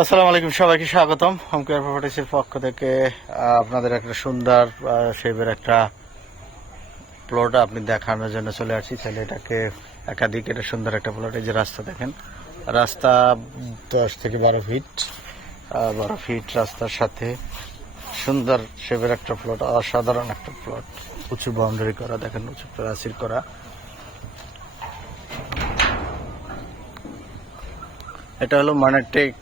আসসালামু আলাইকুম, সবাইকে স্বাগতম। হোম কেয়ার প্রপার্টিসের পক্ষ থেকে আপনাদের একটা সুন্দর শেপের একটা প্লট আপনি দেখানোর জন্য চলে আসছি। তাহলে এটাকে একাধিক এটা সুন্দর একটা প্লট এই যে রাস্তা দেখেন। রাস্তা দশ থেকে বারো ফিট বারো ফিট রাস্তার সাথে সুন্দর শেপের একটা প্লট অসাধারণ একটা প্লট উঁচু বাউন্ডারি করা, দেখেন উঁচু প্রাচীর করা। এটা হলো মানেটেক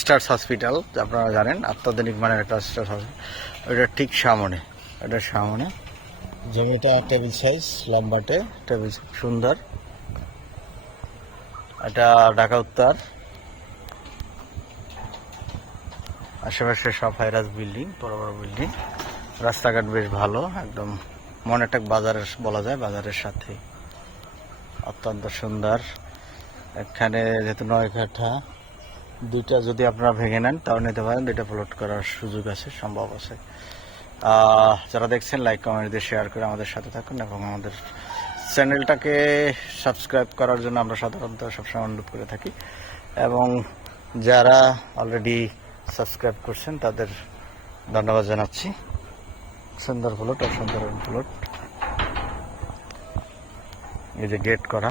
স্টার্স হসপিটাল আপনারা জানেন, অত্যাধুনিক মানের একটা স্টার্স হসপিটাল ওইটার ঠিক সামনে, এটা সামনে। জমিটা টেবিল সাইজ লম্বাটে টেবিল সুন্দর। এটা ঢাকা উত্তর। আশেপাশে সব হাইরাস বিল্ডিং বড় বড় বিল্ডিং রাস্তাঘাট বেশ ভালো, একদম মনেটেক বাজারের, বলা যায়, বাজারের সাথে। অত্যন্ত সুন্দর। এখানে যেহেতু নয় কাঠা, দুইটা যদি আপনারা ভেঙে নেন তাও নিতে পারেন। দুইটা প্লট করার সুযোগ আছে, সম্ভব আছে। যারা দেখছেন লাইক কমেন্ট দিয়ে শেয়ার করে আমাদের সাথে থাকুন এবং আমাদের চ্যানেলটাকে সাবস্ক্রাইব করার জন্য আমরা সাধারণত সবসময় অনুরোধ করে থাকি। এবং যারা অলরেডি সাবস্ক্রাইব করছেন, তাদের ধন্যবাদ জানাচ্ছি। সুন্দর প্লট সুন্দর প্লট এই যে গেট করা।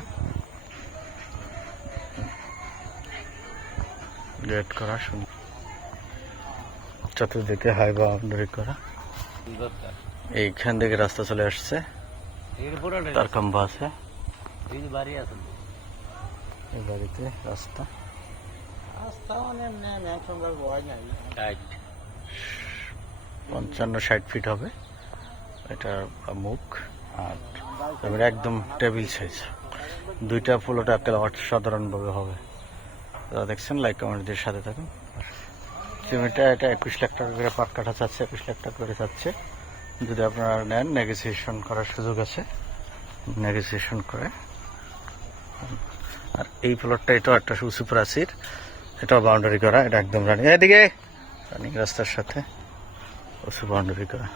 গেট করা সুন্দর চতুর্দিকে হাই বাউন্ডারি করা। এইখান থেকে রাস্তা চলে আসছে। তার খাম্বা আছে। এই বাড়িতে রাস্তা। মানে পঞ্চান্ন ষাট ফিট হবে। এটার মুখ আর একদম টেবিল সাইজ দুইটা ফুলোটা একটা অসাধারণভাবে হবে। দেখছেন লাইক কমেন্ট দিয়ে সাথে থাকুন। জমিটা এটা একুশ লাখ টাকা করে পাট কাঠা চাচ্ছে, একুশ লাখ টাকা করে চাচ্ছে। যদি আপনারা নেন নেগোসিয়েশন করার সুযোগ আছে। নেগোসিয়েশন করে। আর এই প্লটটা এটাও একটা উঁচু প্রাচীর। এটাও বাউন্ডারি করা, এটা একদম রানিং এদিকে! রানিং রাস্তার সাথে উঁচু বাউন্ডারি করা।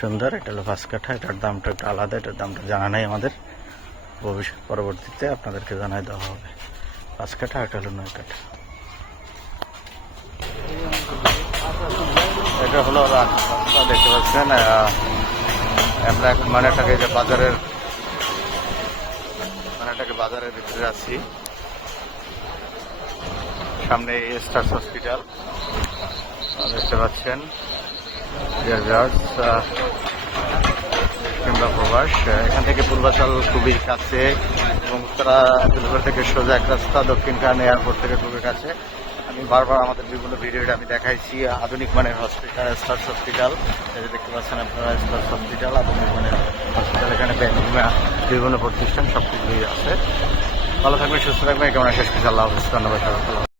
সুন্দর, এটা হলো কাঠা, এটার দামটা একটু আলাদা, এটার দামটা জানা নেই আমাদের। ভবিষ্যৎ পরবর্তীতে আপনাদেরকে জানাই দেওয়া হবে। পাঁচ কাঠা এটা হলো নয় কাঠা। এটা হলো দেখতে পাচ্ছেন আমরা এখন মানেটাকে যে বাজারের মানেটাকে বাজারের ভিতরে আছি। সামনে স্টার্স হসপিটাল। দেখতে পাচ্ছেন কিংবা প্রবাস এখান থেকে পূর্বাচল খুবই কাছে এবং উত্তরা থেকে সোজা এক রাস্তা দক্ষিণ কান এয়ারপোর্ট থেকে খুবই কাছে। আমি বারবার আমাদের বিভিন্ন ভিডিওতে আমি দেখাইছি, আধুনিক মানের হসপিটাল স্টার হসপিটাল এটা দেখতে পাচ্ছেন আপনারা স্টার্স হসপিটাল আধুনিক মানের হসপিটাল এখানে বিভিন্ন প্রতিষ্ঠান সব কিছুই আছে। ভালো থাকবেন, সুস্থ থাকবেন কেমন শেষ করছি। আল্লাহ হাফিজ, ধন্যবাদ।